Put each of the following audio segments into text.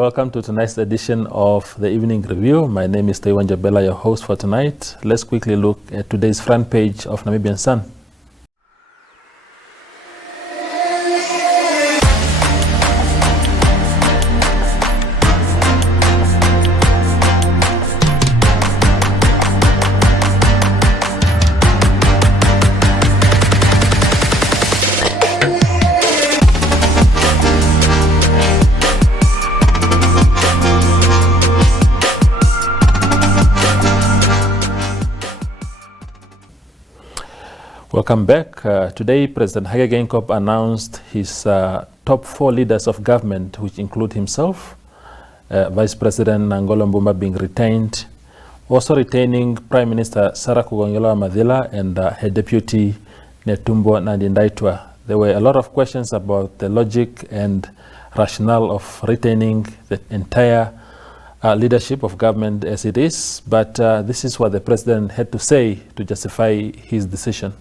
welcome to tonight's edition of the Evening Review. My name is Taiwan Jabela, your host for tonight. Let's quickly look at today's front page of Namibian Sun. Welcome back. Today, President Hage Geingob announced his top 4 leaders of government, which include himself, Vice President Nangolo Mbumba being retained, also retaining Prime Minister Sarah Kugongela Madila and her deputy Netumbo Nandi-Ndaitwah. There were a lot of questions about the logic and rationale of retaining the entire leadership of government as it is, but this is what the president had to say to justify his decision.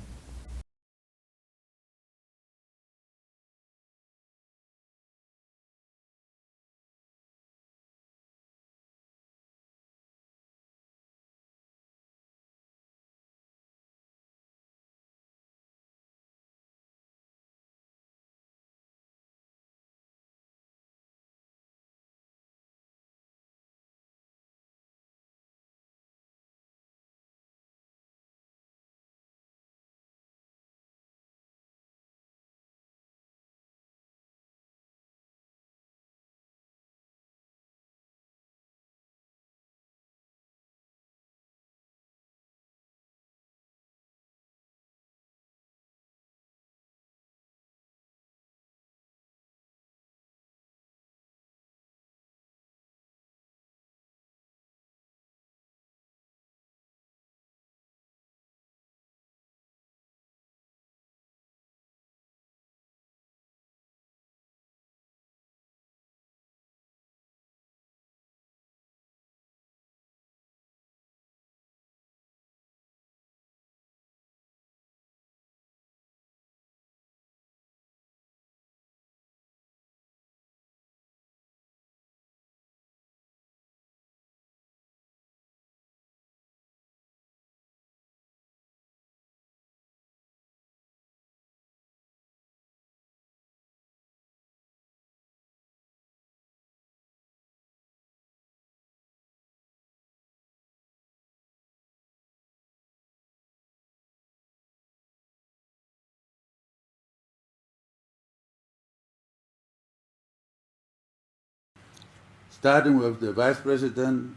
Starting with the Vice President,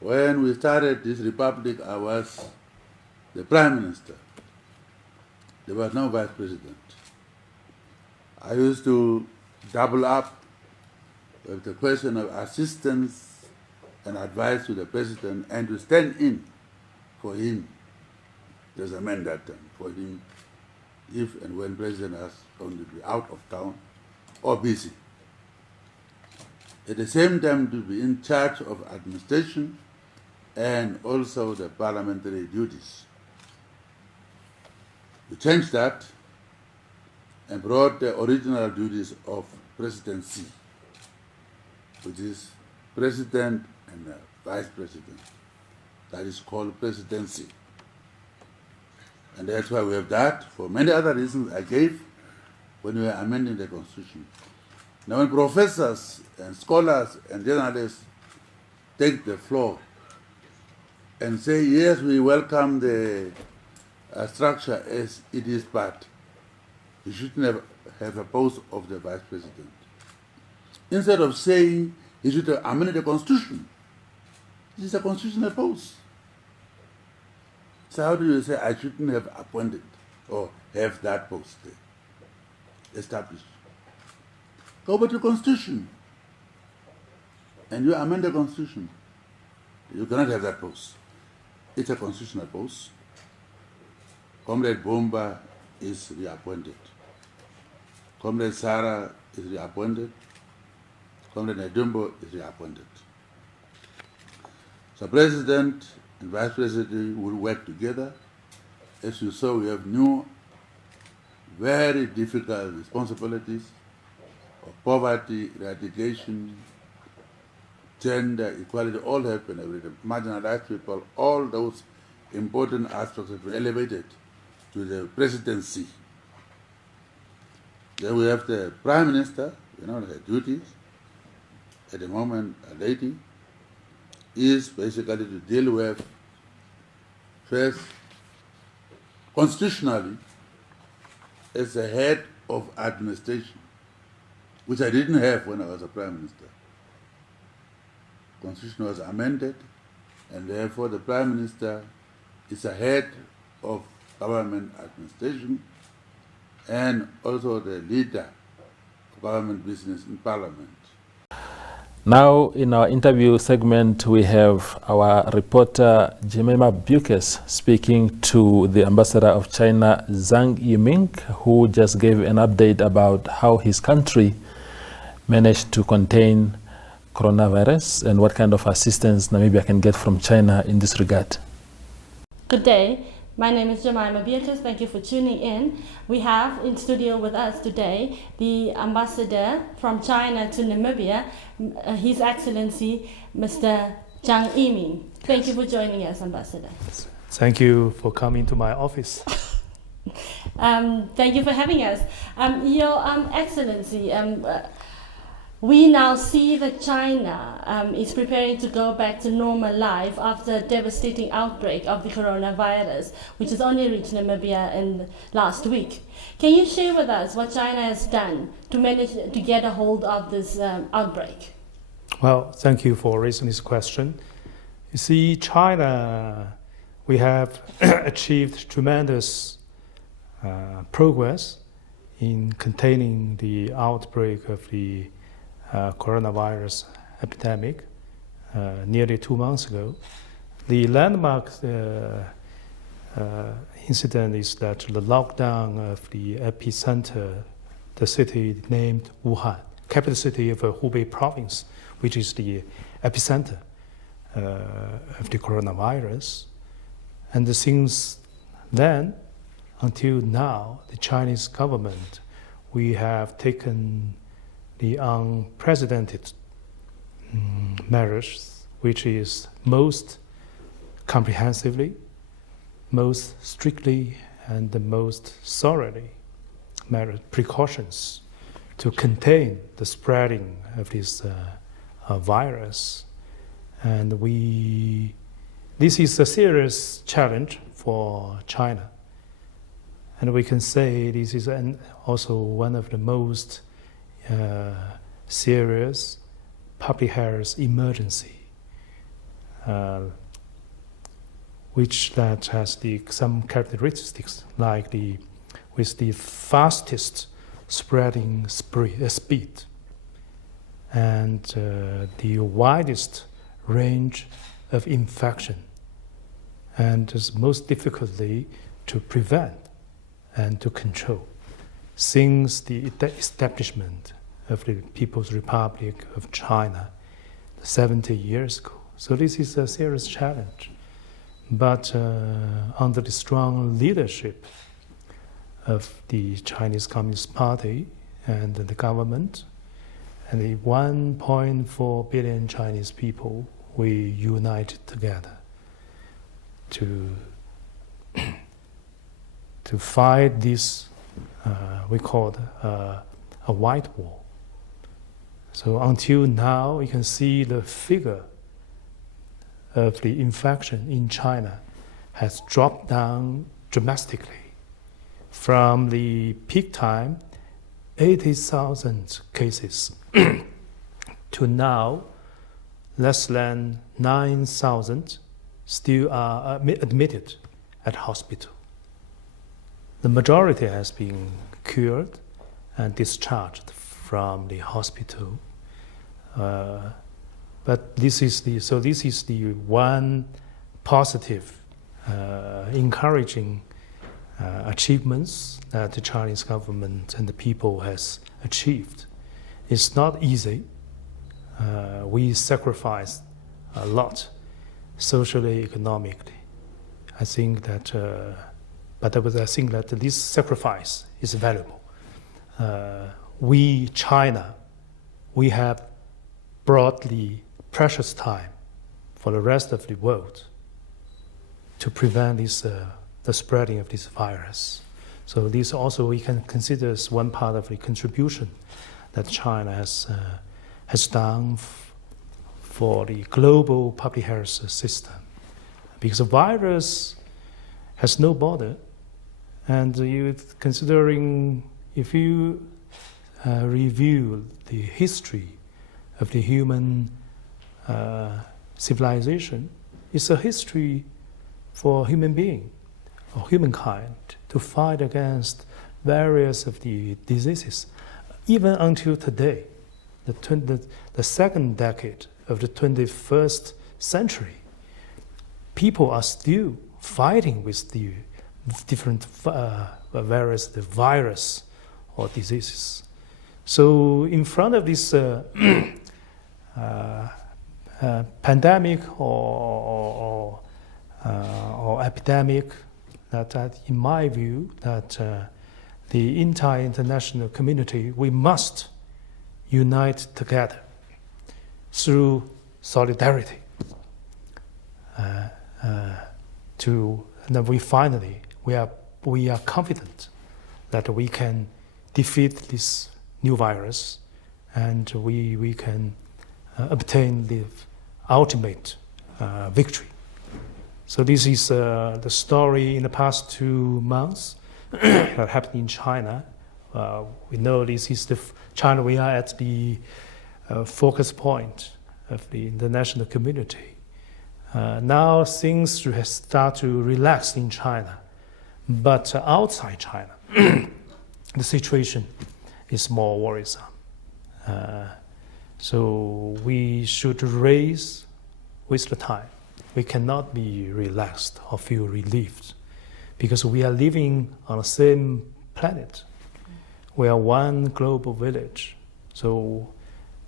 when we started this republic, I was the Prime Minister. There was no Vice President. I used to double up with the question of assistance and advice to the President and to stand in for him. There's a man that time for him if and when President has going to be out of town or busy. At the same time, to be in charge of administration and also the parliamentary duties. We changed that and brought the original duties of presidency, which is president and vice president. That is called presidency. And that's why we have that, for many other reasons I gave when we were amending the Constitution. Now when professors and scholars and journalists take the floor and say, yes, we welcome the structure as it is, but you shouldn't have a post of the Vice President. Instead of saying he should amend the Constitution, this is a constitutional post. So how do you say I shouldn't have appointed or have that post there established? Go back to the Constitution and you amend the Constitution. You cannot have that post. It's a constitutional post. Comrade Bomba is reappointed. Comrade Sarah is reappointed. Comrade Nedumbo is reappointed. So President and Vice President will work together. As you saw, we have new, very difficult responsibilities of poverty eradication, gender equality, all have been elevated. Marginalized people, all those important aspects have been elevated to the presidency. Then we have the Prime Minister, her duties. At the moment, a lady is basically to deal with, first, constitutionally, as the head of administration, which I didn't have when I was a Prime Minister. Constitution was amended, and therefore the Prime Minister is a head of government administration and also the leader of government business in Parliament. Now, in our interview segment, we have our reporter Jemima Bukes speaking to the Ambassador of China, Zhang Yiming, who just gave an update about how his country managed to contain coronavirus and what kind of assistance Namibia can get from China in this regard. Good day. My name is Jemima Bukes. Thank you for tuning in. We have in studio with us today the ambassador from China to Namibia, His Excellency Mr. Zhang Yiming. Thank you for joining us, Ambassador. Thank you for coming to my office. Thank you for having us. Your Excellency, we now see that China is preparing to go back to normal life after a devastating outbreak of the coronavirus, which has only reached Namibia in last week. Can you share with us what China has done to manage to get a hold of this outbreak? Well, thank you for raising this question. You see, China, we have achieved tremendous progress in containing the outbreak of the coronavirus epidemic nearly 2 months ago. The landmark incident is that the lockdown of the epicenter, the city named Wuhan, capital city of Hubei province, which is the epicenter of the coronavirus. And since then until now, the Chinese government, we have taken the unprecedented measures, which is most comprehensively, most strictly, and the most thoroughly precautions to contain the spreading of this virus. And this is a serious challenge for China. And we can say this is also one of the most serious public health emergency, which that has some characteristics like with the fastest spreading speed and the widest range of infection, and is most difficultly to prevent and to control since the establishment of the People's Republic of China 70 years ago. So this is a serious challenge. But under the strong leadership of the Chinese Communist Party and the government and the 1.4 billion Chinese people, we united together to fight this, we call it a white war. So until now, you can see the figure of the infection in China has dropped down dramatically from the peak time, 80,000 cases, to now less than 9,000 still are admitted at hospital. The majority has been cured and discharged from the hospital. But this is the one positive, encouraging achievements that the Chinese government and the people has achieved. It's not easy. We sacrificed a lot, socially, economically. I think that, I think that this sacrifice is valuable. We, China, we have broadly precious time for the rest of the world to prevent the spreading of this virus. So this also we can consider as one part of the contribution that China has done for the global public health system. Because the virus has no border, and considering if you review the history of the human civilization, it's a history for human being or humankind to fight against various of the diseases. Even until today, the second decade of the 21st century, people are still fighting with the different various the virus or diseases. So in front of this pandemic or epidemic, that in my view, that the entire international community, we must unite together through solidarity. We are confident that we can defeat this new virus, and we can obtain the ultimate victory. So this is the story in the past 2 months that happened in China. We know this is China. We are at the focus point of the international community. Now things start to relax in China, but outside China, the situation is more worrisome. So we should raise with the time. We cannot be relaxed or feel relieved, because we are living on the same planet. We are one global village. So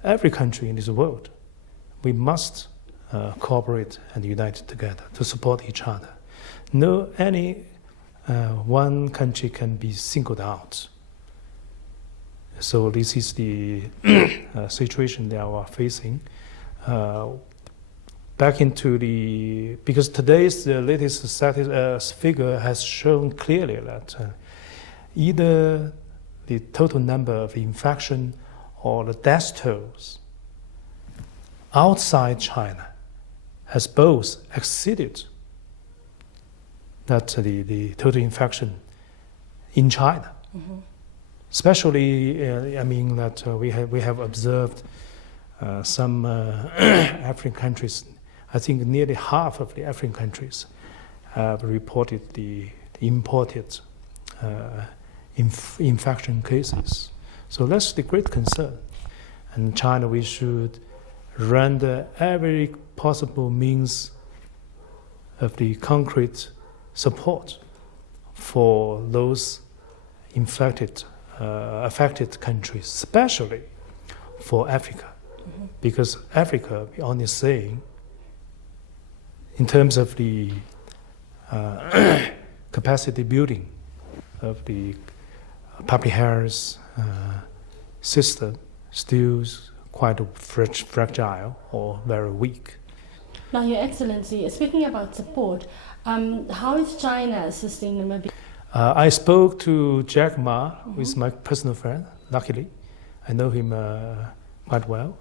every country in this world, we must cooperate and unite together to support each other. No any one country can be singled out. So this is the situation that we are facing. Because today's latest figure has shown clearly that either the total number of infection or the death tolls outside China has both exceeded that the total infection in China. Mm-hmm. Especially, that we have observed some African countries. I think nearly half of the African countries have reported the imported infection cases. So that's the great concern. And China, we should render every possible means of the concrete support for those affected countries, especially for Africa. Mm-hmm. Because Africa, we only saying, in terms of the capacity building of the public health system, still quite fragile or very weak. Now, Your Excellency, speaking about support, how is China assisting Namibia? I spoke to Jack Ma, who is my personal friend, luckily. I know him quite well,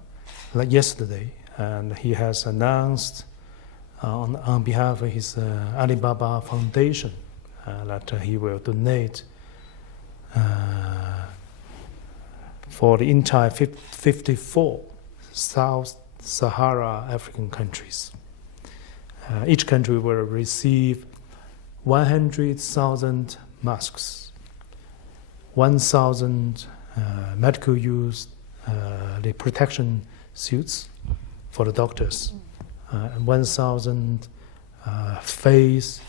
like yesterday, and he has announced on behalf of his Alibaba Foundation that he will donate for the entire 54 South Sahara African countries. Each country will receive 100,000 masks, 1,000 medical use, the protection suits for the doctors, and 1,000 face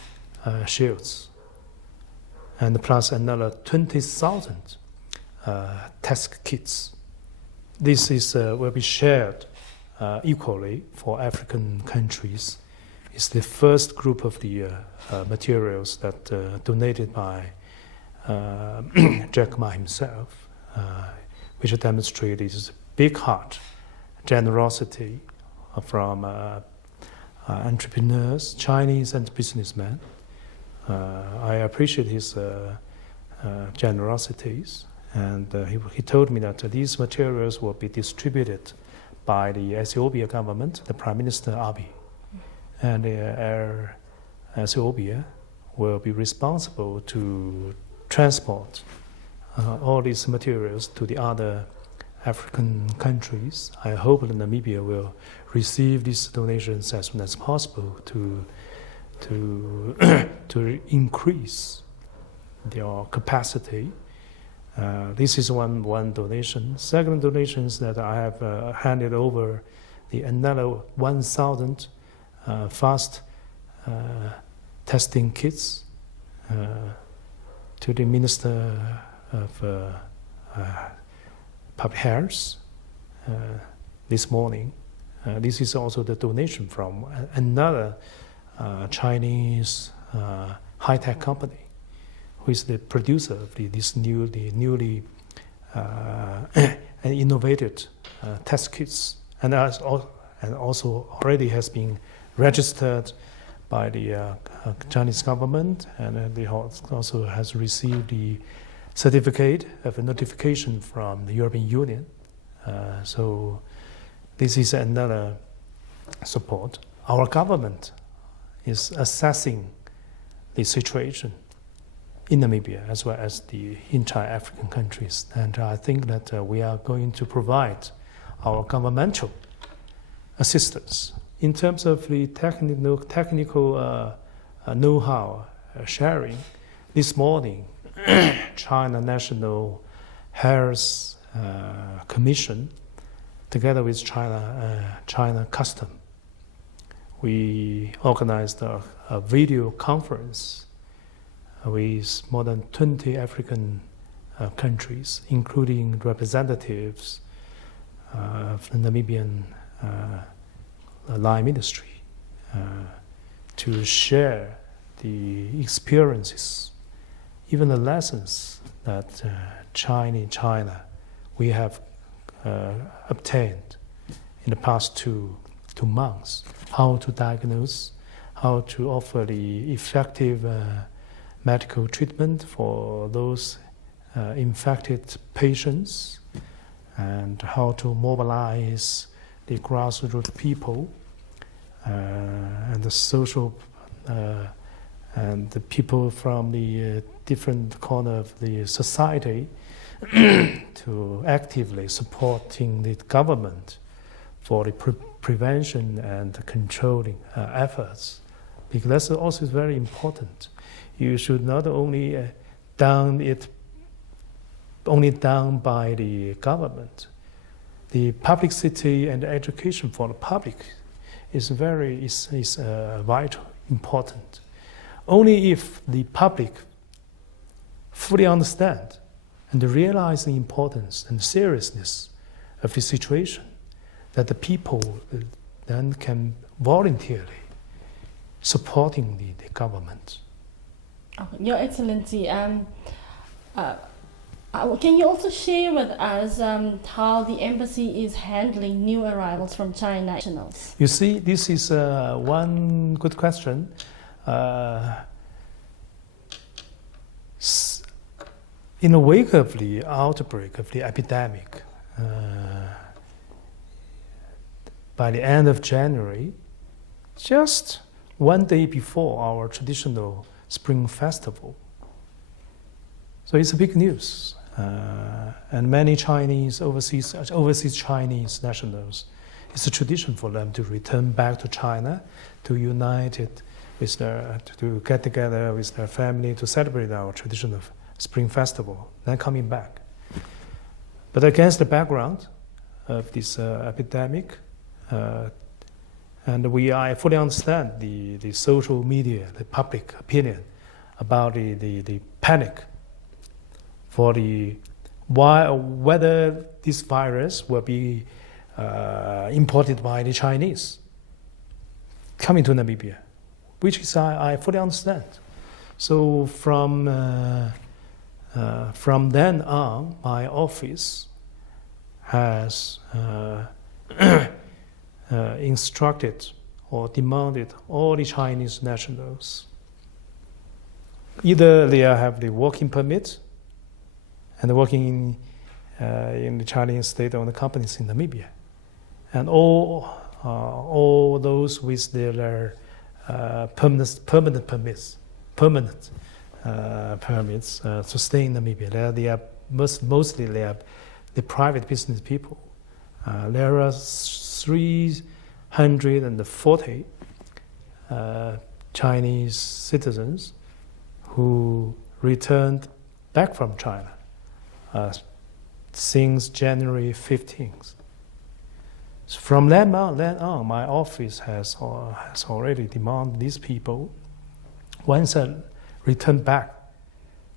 shields, and plus another 20,000 test kits. This will be shared equally for African countries. It's the first group of the materials that donated by Jack Ma himself, which demonstrates his big heart, generosity from entrepreneurs, Chinese and businessmen. I appreciate his generosities, and he told me that these materials will be distributed by the Ethiopia government, the Prime Minister Abiy, and Air Ethiopia will be responsible to transport all these materials to the other African countries. I hope that Namibia will receive these donations as soon as possible to increase their capacity. This is one donation. Second donation is that I have handed over another 1,000 fast testing kits to the Minister of Public Health this morning. This is also the donation from another Chinese high-tech company, who is the producer of this newly innovated test kits, and also already has been registered by the Chinese government, and they also has received the certificate of a notification from the European Union. So this is another support. Our government is assessing the situation in Namibia as well as the entire African countries, and I think that we are going to provide our governmental assistance in terms of the technical know-how sharing. This morning, China National Health Commission, together with China Custom, we organized a video conference with more than 20 African countries, including representatives of the Namibian lime industry, to share the experiences, even the lessons that China we have obtained in the past two months, how to diagnose, how to offer the effective medical treatment for those infected patients, and how to mobilize the grassroots people and the social and the people from the different corner of the society to actively supporting the government for the prevention and controlling efforts, because that's also very important. You should not only down by the government. The publicity and education for the public is vital, important. Only if the public fully understand and realize the importance and seriousness of the situation, that the people then can voluntarily supporting the government. Your Excellency, can you also share with us how the embassy is handling new arrivals from China nationals? You see, this is one good question. In the wake of the outbreak of the epidemic, by the end of January, just one day before our traditional Spring Festival. So it's a big news. And many overseas Chinese nationals, it's a tradition for them to return back to China, to unite it with to get together with their family to celebrate our tradition of Spring Festival, then coming back. But against the background of this epidemic, and I fully understand the social media, the public opinion about the panic for whether this virus will be imported by the Chinese coming to Namibia, which is I fully understand. So from then on, my office has instructed or demanded all the Chinese nationals, either they have the working permit and working in the Chinese state-owned companies in Namibia, and all those with their permanent permits to stay in Namibia. They are mostly they are the private business people. There are 340 Chinese citizens who returned back from China since January 15th. So from then on, my office has already demanded these people, once they return back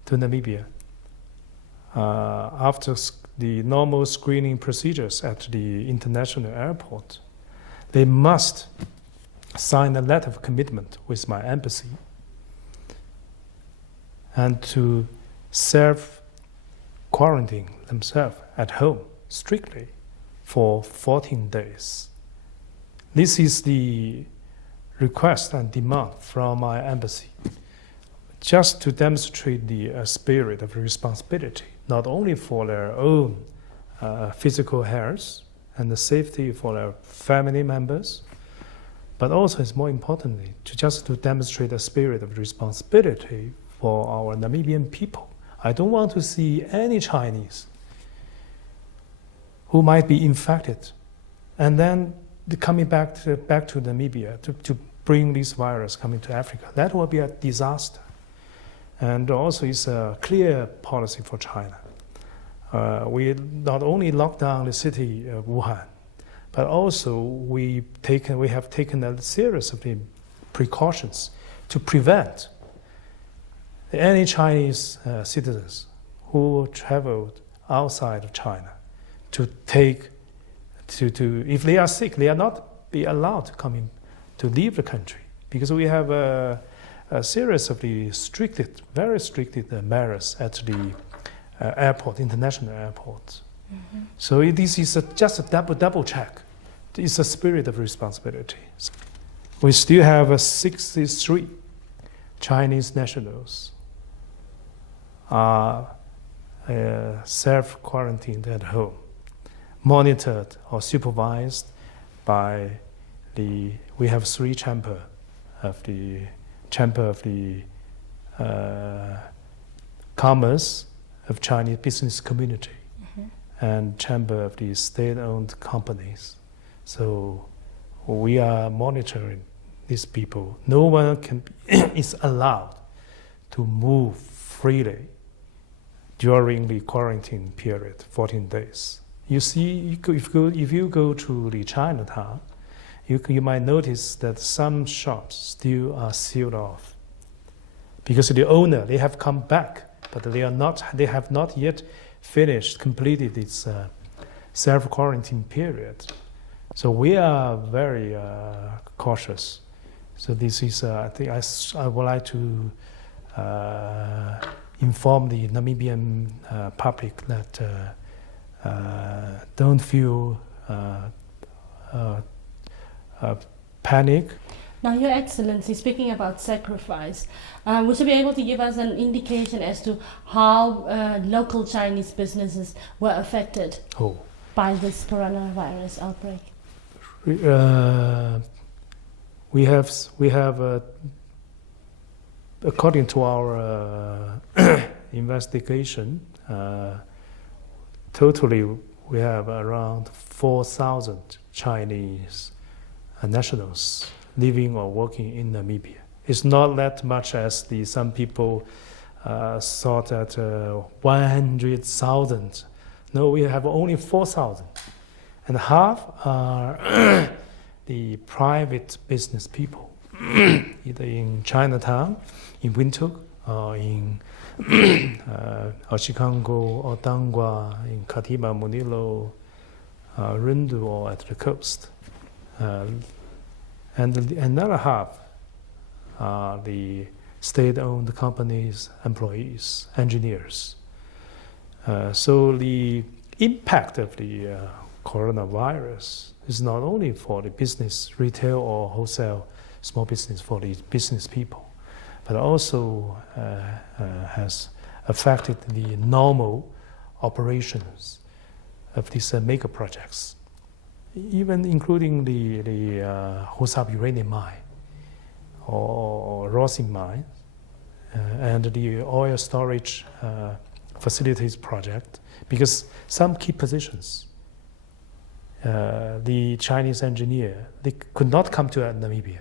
to Namibia, after the normal screening procedures at the international airport, they must sign a letter of commitment with my embassy and to self-quarantine themselves at home strictly for 14 days. This is the request and demand from my embassy, just to demonstrate the spirit of responsibility, not only for their own physical health and the safety for their family members, but also, it's more importantly, to demonstrate a spirit of responsibility for our Namibian people. I don't want to see any Chinese who might be infected and then coming back to Namibia to bring this virus coming to Africa. That will be a disaster. And also, it's a clear policy for China. We not only locked down the city of Wuhan, but also we have taken a series of precautions to prevent any Chinese citizens who traveled outside of China if they are sick, they are not be allowed to to leave the country, because we have a series of the very restricted measures at the international airport. Mm-hmm. So this is just a double check. It's a spirit of responsibility. We still have 63 Chinese nationals are self-quarantined at home, monitored or supervised by we have 3 chambers of the commerce of Chinese business community, mm-hmm. and chamber of the state-owned companies. So we are monitoring these people. No one is allowed to move freely during the quarantine period, 14 days. You see, if you go to the Chinatown, you might notice that some shops still are sealed off, because the owner, they have come back, but they have not yet completed its self-quarantine period. So we are very cautious. So this is, I think I would like to inform the Namibian public that don't feel panic. Now, Your Excellency, speaking about sacrifice, would you be able to give us an indication as to how local Chinese businesses were affected by this coronavirus outbreak? We have according to our investigation, totally we have around 4,000 Chinese nationals living or working in Namibia. It's not that much as some people thought that 100,000. No, we have only 4,000. And half are the private business people, either in Chinatown, in Windhoek, or in Chicago, or Tangwa, in Katiba, Munilo, Rundu, or at the coast. And another half are the state-owned companies, employees, engineers. So the impact of the coronavirus It's not only for the business, retail or wholesale, small business, for the business people, but also has affected the normal operations of these mega projects, even including the Husab uranium mine or Rosin mine and the oil storage facilities project, because some key positions, the Chinese engineer, they could not come to Namibia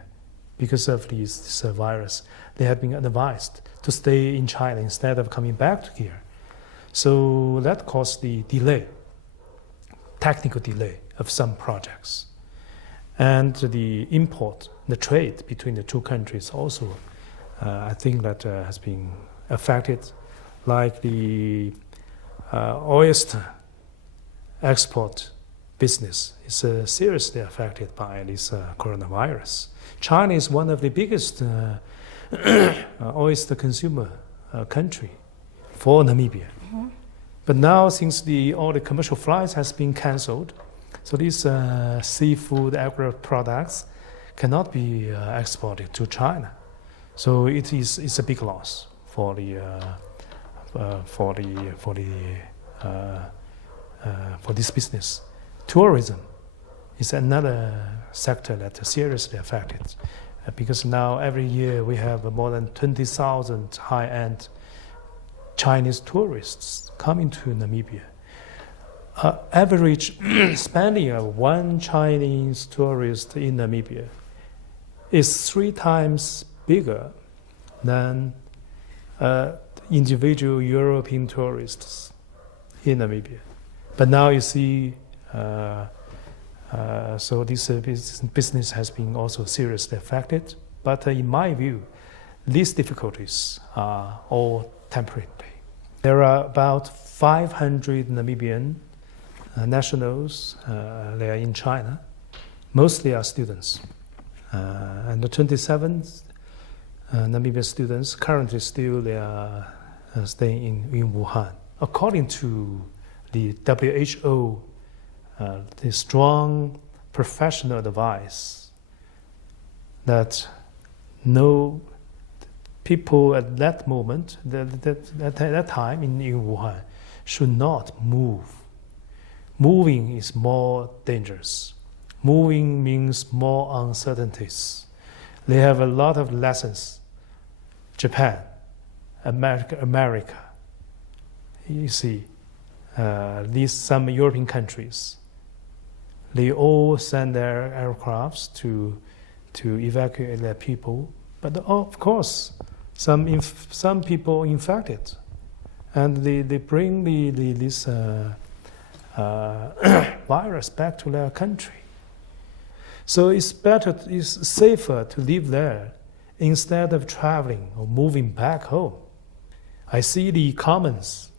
because of this virus. They have been advised to stay in China instead of coming back to here. So that caused the delay, technical delay of some projects. And the import, the trade between the two countries also, I think that has been affected, like the oyster export business is seriously affected by this coronavirus. China is one of the biggest oyster consumer country for Namibia. Mm-hmm. But now, since all the commercial flights has been cancelled, so these seafood agri products cannot be exported to China. So it's a big loss for this business. Tourism is another sector that is seriously affected, because now every year we have more than 20,000 high-end Chinese tourists coming to Namibia. Average spending of one Chinese tourist in Namibia is 3 times bigger than individual European tourists in Namibia. But now you see, so this business has been also seriously affected. But in my view, these difficulties are all temporary. There are about 500 Namibian nationals, they are in China, mostly are students. And the 27 Namibian students currently still they are staying in Wuhan. According to the WHO, the strong professional advice that no people at that moment, at that time in Wuhan, should not move. Moving is more dangerous. Moving means more uncertainties. They have a lot of lessons. Japan, America. You see, some European countries, they all send their aircrafts to evacuate their people. But of course, some people infected, and they bring this virus back to their country. So it's safer to live there instead of traveling or moving back home. I see the comments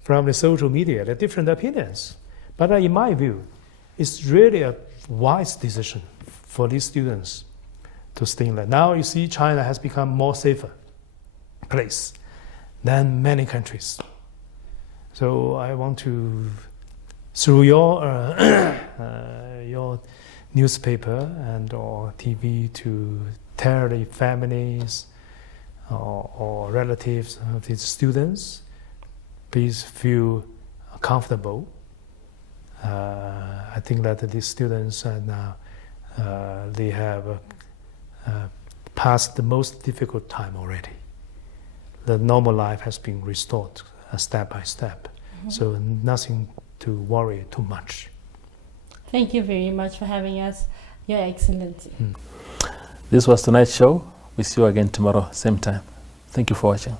from the social media, the different opinions. But in my view, it's really a wise decision for these students to stay there. Now you see China has become more safer place than many countries. So I want to, through your newspaper and or TV, to tell the families or relatives of these students, please feel comfortable. I think that these students are now they have passed the most difficult time already. The normal life has been restored step by step. Mm-hmm. So nothing to worry too much. Thank you very much for having us, Your Excellency. This was tonight's show. We see you again tomorrow, same time. Thank you for watching.